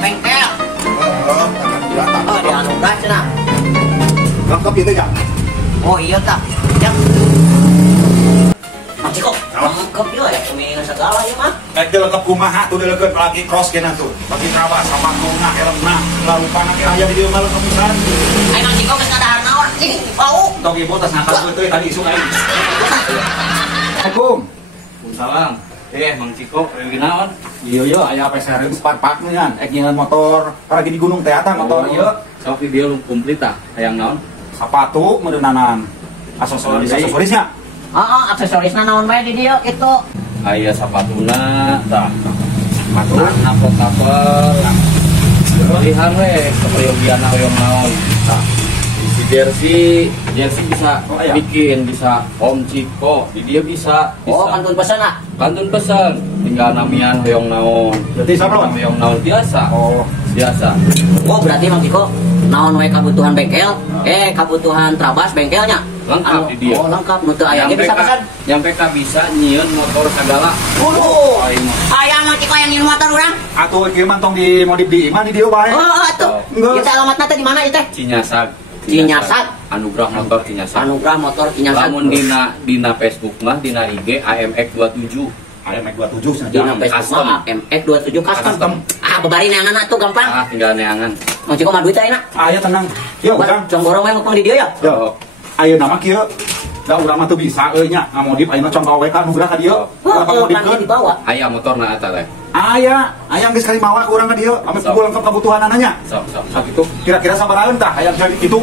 bengkel. Datang. Oh, di anugerah cenah. Lengkap itu ya? Oh iya tak. Yang Mang Ciko, lengkap juga ya, kuningan segala ya mah. Itu lengkap kumaha tuh delekeun lagi cross kena tuh. Lagi trawas sama tungna helmna. Lalu panah kira aya di dieu mah lengkap pisan. Ayo Mang Ciko geus ngadahar naon? Ih, bau. Tong ibu tas ngangkat teh tadi isu aing. Assalamualaikum. Salam. Mang Ciko, lagi naon? Iya aya peserem sepat-pat nya. Nyeungeun motor. Lagi di gunung teh eta motor ieu. Sok video komplit tah, hayang naon? Sepatu meureunnanan. Aksesorisnya. Heeh, aksesorisna naon bae di dieu kitu. Aya sapatuna, tah. Sepatu. Kapel-kapel. Pilihan we, kepribadian hoyong naon. Tah. Si jersey bisa bikin, bisa Om Ciko, di dia bisa. Oh, kantun pesan ah. Kantun pesan, tinggal namian hoyong naon. Berarti sablon? Hoyong naon biasa. Oh, Biasa. Oh, berarti Mang Ciko naon we kabutuhan bengkel? Kabutuhan trabas bengkelnya. Lengkap di dia. Oh, lengkap. Nu teu aya ge bisa pesan. Yang PK bisa nyieun motor segala. Aya Mang Ciko yang ngirim motor urang. atuh ieu mah tong di modif di imah di dieu bae. Oh, atuh. Enggak. Kita alamatna teh di mana ieu teh? Cinyasag. Cinyasag. Anugerah motor Cinyasag. Anugerah motor Cinyasag. Lamun dina Facebook mah dina IG AMX27. AMX 27 Dina cenah. Facebook mah AMX27 custom. Bebari neangan atuh gampang. Tinggal neangan. Mang Ciko mah duit ayeuna. Aya tenang. Yuk, urang. Cong borong we mupang di dieu ya. Yo. Ayeuna mah kieu. Da urang mah teu bisa euy nya ngamodif ayeuna contoh we ka nugrah ka dieu. Urang Kan modifkeun. dibawa. Aya motorna eta teh. Aya geus kali mawa ku urang ka dieu. Ame Sok. lengkap kebutuhanana nya. Sok. Sakitu kira-kira sabaraeun tah hayang jadi kitu.